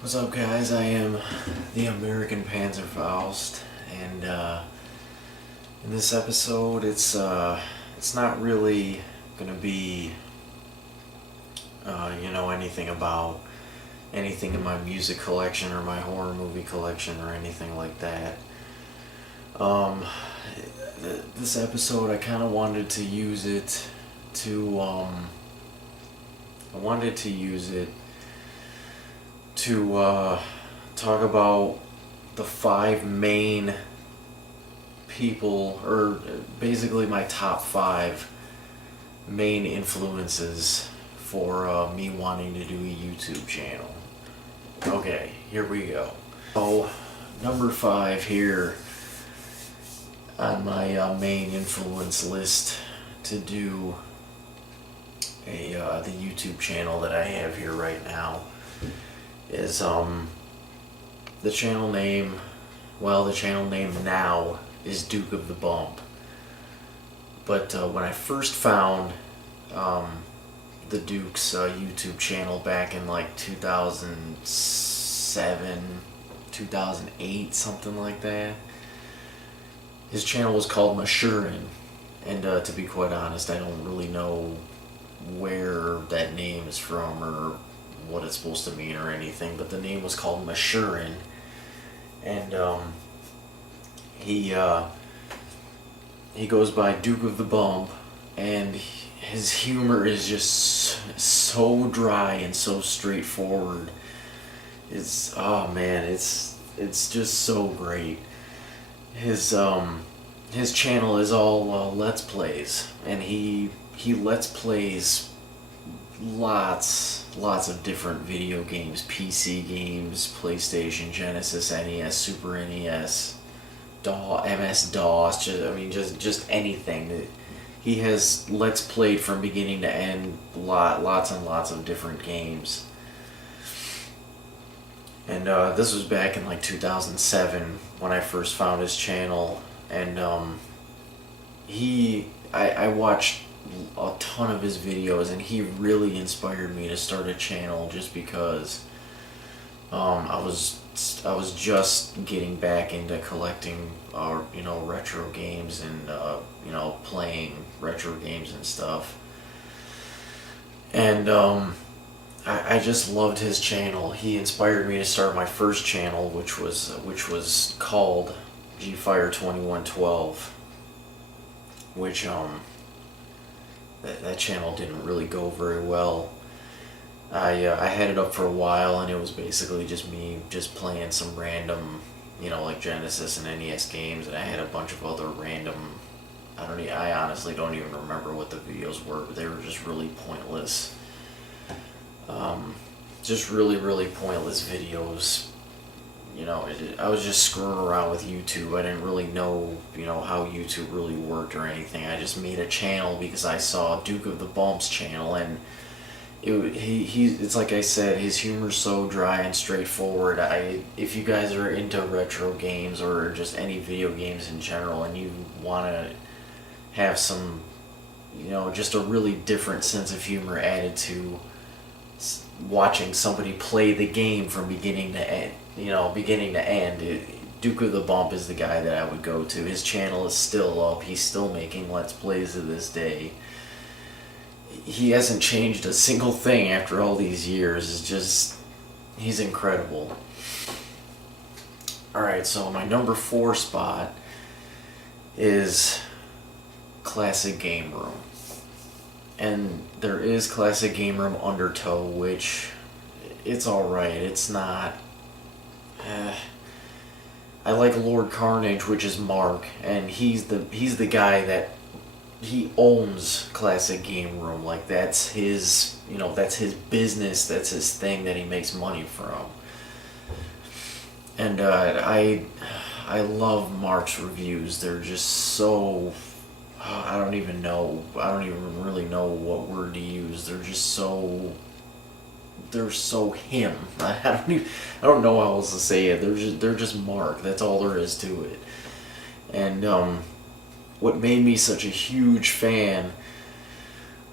What's up, guys? I am the American Panzerfaust, and in this episode, it's not really gonna be anything about anything in my music collection or my horror movie collection or anything like that. Um, this episode, I kind of wanted to use it to I wanted to use it to talk about the five main people, or basically my top five main influences for me wanting to do a YouTube channel. Okay, here we go. So, number five here on my main influence list to do the YouTube channel that I have here right now is the channel name. Well, the channel name now is Duke of the Bump, but when I first found the Duke's YouTube channel back in like 2007, 2008, something like that, his channel was called Mashurin, and to be quite honest, I don't really know where that name is from or what it's supposed to mean or anything, but the name was called Mashurin, and he goes by Duke of the Bump, and his humor is just so dry and so straightforward. It's it's just so great. His channel is all Let's Plays, and he Let's Plays lots of different video games, PC games, PlayStation, Genesis, NES, Super NES, MS-DOS, just anything. He has Let's Played from beginning to end lots and lots of different games. And this was back in like 2007 when I first found his channel, and I watched a ton of his videos, and he really inspired me to start a channel, just because I was just getting back into collecting retro games and playing retro games and stuff, and I just loved his channel. He inspired me to start my first channel, which was called G-Fire 2112, which that channel didn't really go very well. I had it up for a while, and it was basically just me just playing some random, like Genesis and NES games, and I had a bunch of other random. I honestly don't even remember what the videos were, but they were just really pointless. Just really pointless videos. I was just screwing around with YouTube. I didn't really know, how YouTube really worked or anything. I just made a channel because I saw Duke of the Bump's channel, and it's like I said, his humor's so dry and straightforward. If you guys are into retro games or just any video games in general, and you want to have some, just a really different sense of humor added to watching somebody play the game from beginning to end, Duke of the Bump is the guy that I would go to. His channel is still up. He's still making Let's Plays to this day. He hasn't changed a single thing after all these years. He's incredible. Alright, so my number 4 spot is Classic Game Room. And there is Classic Game Room Undertow, which it's alright. It's not. I like Lord Carnage, which is Mark, and he's the guy that he owns Classic Game Room. Like, that's his business. That's his thing that he makes money from. And I love Mark's reviews. They're just so. I don't even really know what word to use. They're so him. I don't know how else to say it. They're just Mark. That's all there is to it. And what made me such a huge fan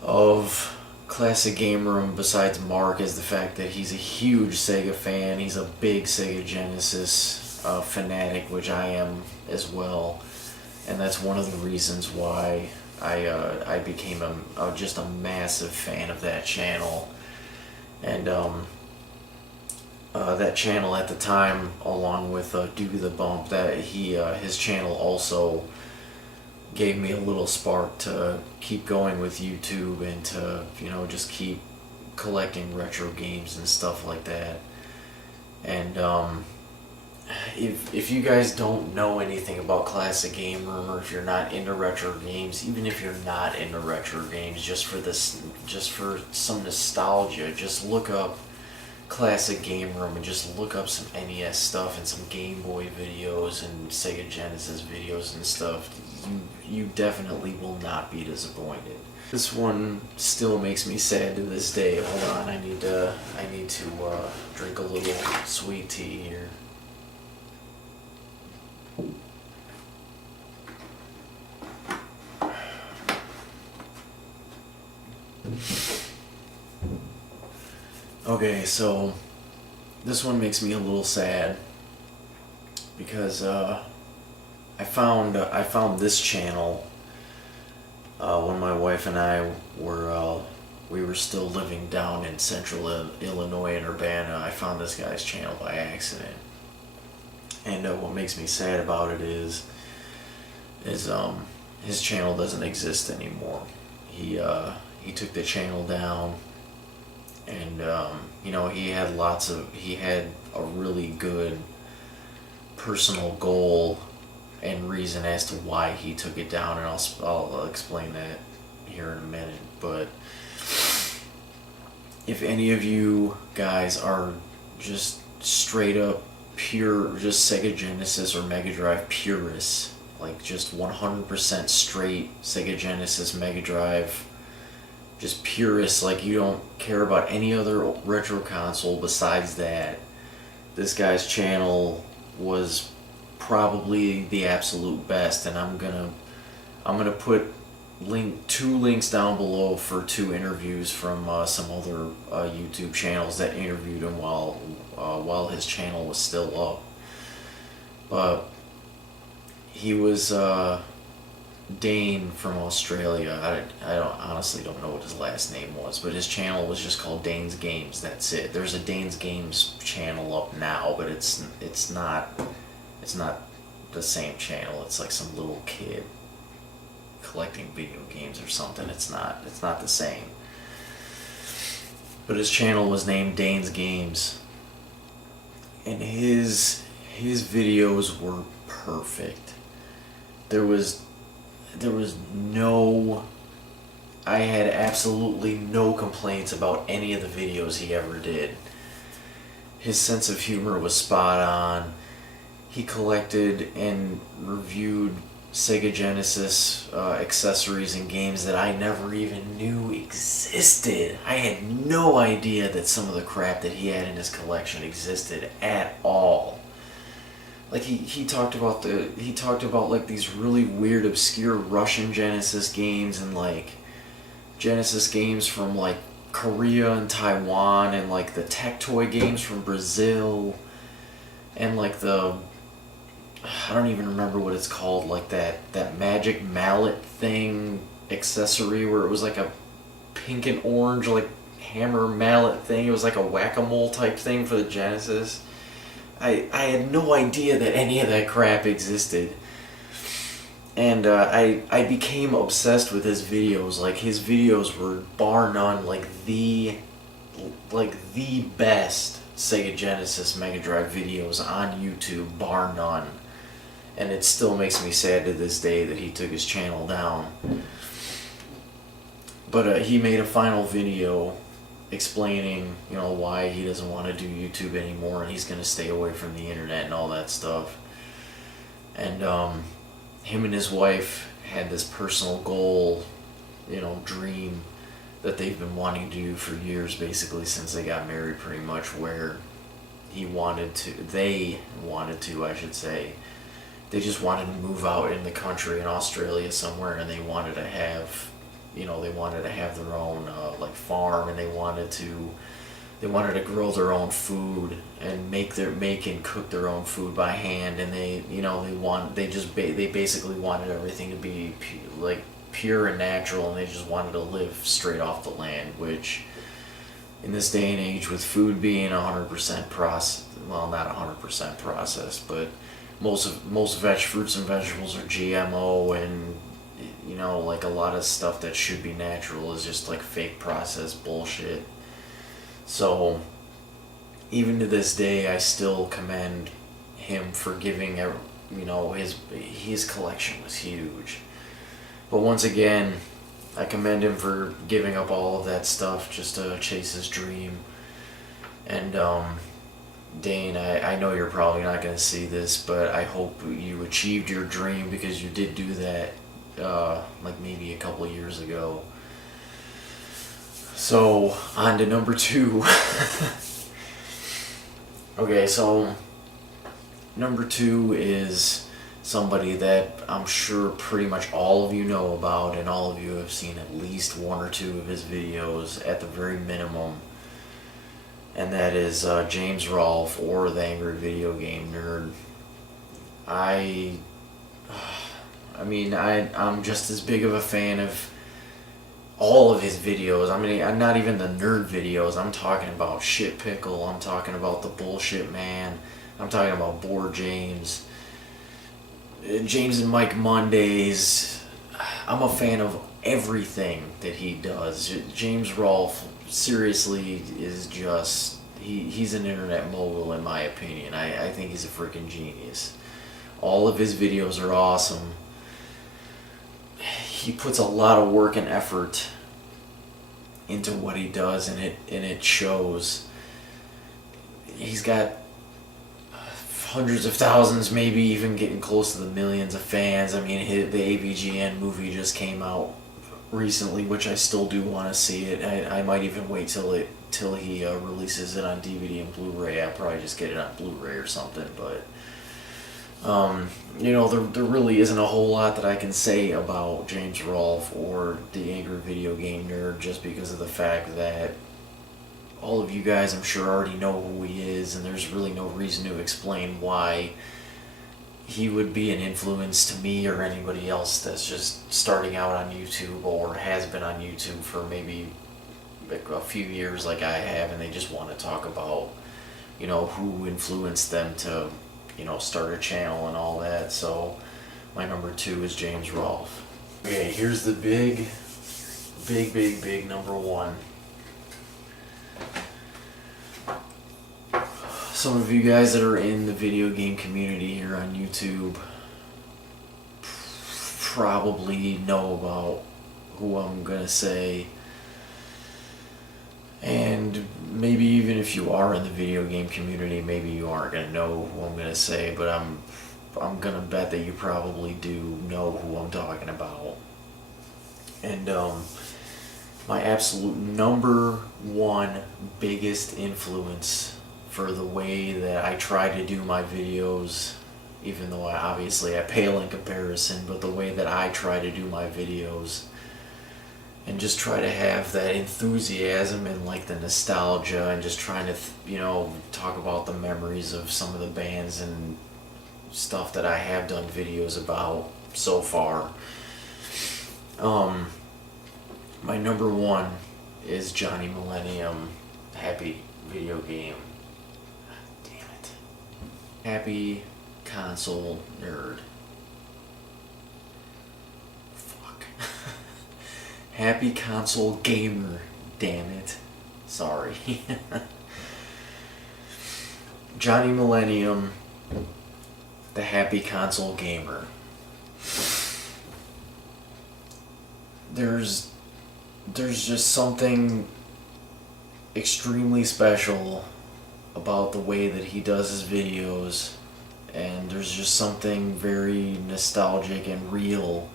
of Classic Game Room, besides Mark, is the fact that he's a huge Sega fan. He's a big Sega Genesis fanatic, which I am as well, and that's one of the reasons why I became just a massive fan of that channel. And that channel at the time, along with Due to the Bump, that his channel also gave me a little spark to keep going with YouTube and to, just keep collecting retro games and stuff like that. And if you guys don't know anything about Classic Game Room, or if you're not into retro games, even if you're not into retro games, just for some nostalgia, just look up Classic Game Room and just look up some NES stuff and some Game Boy videos and Sega Genesis videos and stuff. You definitely will not be disappointed. This one still makes me sad to this day. Hold on, I need to drink a little sweet tea here. Okay, so this one makes me a little sad because I found this channel when my wife and I were still living down in central Illinois in Urbana. I found this guy's channel by accident, and what makes me sad about it is his channel doesn't exist anymore. He took the channel down. And he had a really good personal goal and reason as to why he took it down, and I'll explain that here in a minute. But if any of you guys are just straight up pure, just Sega Genesis or Mega Drive purists, like just 100% straight Sega Genesis, Mega Drive, just purists, like you don't care about any other retro console besides that, this guy's channel was probably the absolute best. And I'm gonna put two links down below for two interviews from some other YouTube channels that interviewed him while his channel was still up. But he was Dane from Australia. I honestly don't know what his last name was, but his channel was just called Dane's Games. That's it. There's a Dane's Games channel up now, but it's not the same channel. It's like some little kid collecting video games or something. It's not the same. But his channel was named Dane's Games, and his videos were perfect. I had absolutely no complaints about any of the videos he ever did. His sense of humor was spot on. He collected and reviewed Sega Genesis accessories and games that I never even knew existed. I had no idea that some of the crap that he had in his collection existed at all. Like he talked about like these really weird, obscure Russian Genesis games, and like Genesis games from like Korea and Taiwan, and like the Tectoy games from Brazil, and like I don't even remember what it's called, like that magic mallet thing accessory where it was like a pink and orange like hammer mallet thing. It was like a whack-a-mole type thing for the Genesis. I had no idea that any of that crap existed. And I became obsessed with his videos. Like, his videos were bar none like the best Sega Genesis Mega Drive videos on YouTube, bar none. And it still makes me sad to this day that he took his channel down. But he made a final video explaining, why he doesn't want to do YouTube anymore, and he's going to stay away from the internet and all that stuff. And him and his wife had this personal goal, dream that they've been wanting to do for years, basically since they got married, pretty much, where they wanted to, I should say. They just wanted to move out in the country in Australia somewhere, and they wanted to have they wanted to have their own like farm, and they wanted to grow their own food and make and cook their own food by hand, and they basically wanted everything to be like pure and natural, and they just wanted to live straight off the land, which in this day and age, with food being 100% processed, well, not 100% processed, but most fruits and vegetables are GMO, and like a lot of stuff that should be natural is just like fake processed bullshit. So even to this day, I still commend him for giving, his collection was huge. But once again, I commend him for giving up all of that stuff just to chase his dream. And Dane, I know you're probably not going to see this, but I hope you achieved your dream, because you did do that like maybe a couple of years ago. So, on to number 2. Okay, so number 2 is somebody that I'm sure pretty much all of you know about, and all of you have seen at least 1 or 2 of his videos at the very minimum. And that is James Rolfe, or the Angry Video Game Nerd. I'm just as big of a fan of all of his videos. I mean, I'm not even the nerd videos. I'm talking about Shit Pickle. I'm talking about the Bullshit Man. I'm talking about Board James. James and Mike Mondays. I'm a fan of everything that he does. James Rolfe, seriously, is just... He's an internet mogul, in my opinion. I think he's a freaking genius. All of his videos are awesome. He puts a lot of work and effort into what he does, and it shows. He's got hundreds of thousands, maybe even getting close to the millions of fans. I mean, the AVGN movie just came out recently, which I still do want to see it. I might even wait till he releases it on DVD and Blu-ray. I'll probably just get it on Blu-ray or something, but there really isn't a whole lot that I can say about James Rolfe or the Angry Video Game Nerd, just because of the fact that all of you guys, I'm sure, already know who he is, and there's really no reason to explain why he would be an influence to me or anybody else that's just starting out on YouTube, or has been on YouTube for maybe a few years like I have, and they just want to talk about, who influenced them to, start a channel and all that. So my number 2 is James Rolfe. Okay, here's the big number 1. Some of you guys that are in the video game community here on YouTube probably know about who I'm gonna say. And maybe even if you are in the video game community, maybe you aren't gonna know who I'm gonna say, but I'm gonna bet that you probably do know who I'm talking about. And my absolute number 1 biggest influence for the way that I try to do my videos, even though I pale in comparison, but the way that I try to do my videos, and just try to have that enthusiasm and like the nostalgia, and just trying to talk about the memories of some of the bands and stuff that I have done videos about so far. My number 1 is Johnny Millennium, Happy Video Game. Damn it. Happy Console Nerd. Fuck. Happy Console Gamer. Damn it. Sorry. Johnny Millennium, the Happy Console Gamer. There's just something extremely special about the way that he does his videos, and there's just something very nostalgic and real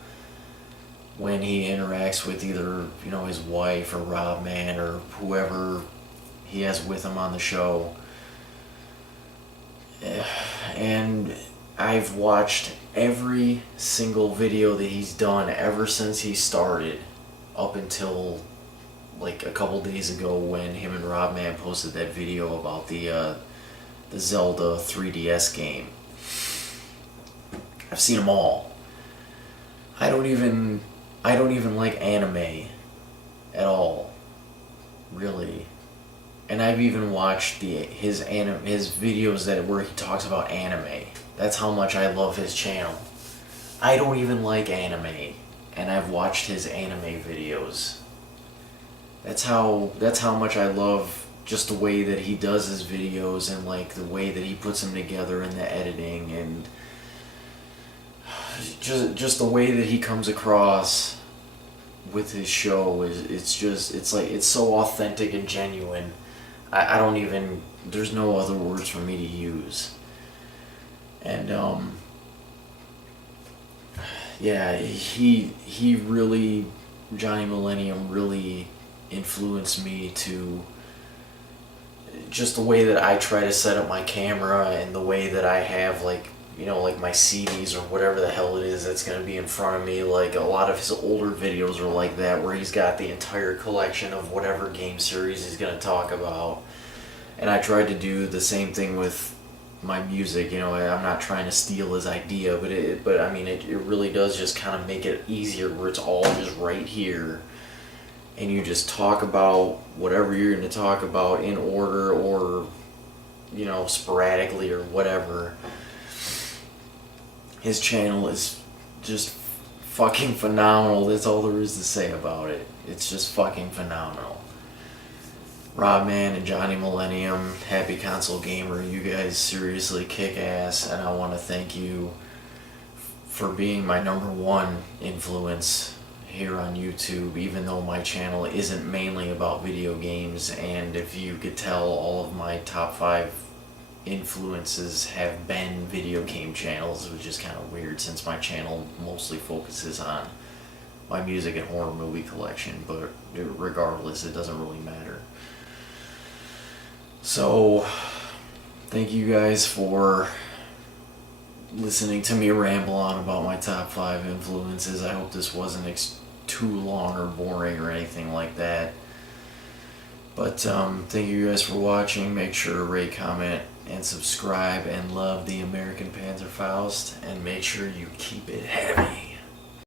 when he interacts with either his wife or Rob Man or whoever he has with him on the show. And I've watched every single video that he's done ever since he started, up until like a couple days ago when him and Robman posted that video about the Zelda 3DS game. I've seen them all. I don't even like anime at all, really. And I've even watched his videos where he talks about anime. That's how much I love his channel. I don't even like anime, and I've watched his anime videos. That's how much I love just the way that he does his videos, and like the way that he puts them together in the editing, and just the way that he comes across with his show it's so authentic and genuine. I don't even, there's no other words for me to use. And yeah, he really, Johnny Millennium really influenced me to just the way that I try to set up my camera, and the way that I have like my CDs or whatever the hell it is that's going to be in front of me. Like a lot of his older videos are like that, where he's got the entire collection of whatever game series he's going to talk about. And I tried to do the same thing with my music. I'm not trying to steal his idea, but I mean it really does just kind of make it easier, where it's all just right here, and you just talk about whatever you're going to talk about in order, or sporadically or whatever. His channel is just fucking phenomenal. That's all there is to say about it. It's just fucking phenomenal. Robman and Johnny Millennium, Happy Console Gamer, you guys seriously kick ass, and I want to thank you for being my number one influence here on YouTube, even though my channel isn't mainly about video games. And if you could tell, all of my top 5 influences have been video game channels, which is kind of weird since my channel mostly focuses on my music and horror movie collection, but regardless, it doesn't really matter. So thank you guys for listening to me ramble on about my top 5 influences. I hope this wasn't too long or boring or anything like that. But thank you guys for watching. Make sure to rate, comment, and subscribe, and love the American Panzerfaust, and make sure you keep it heavy.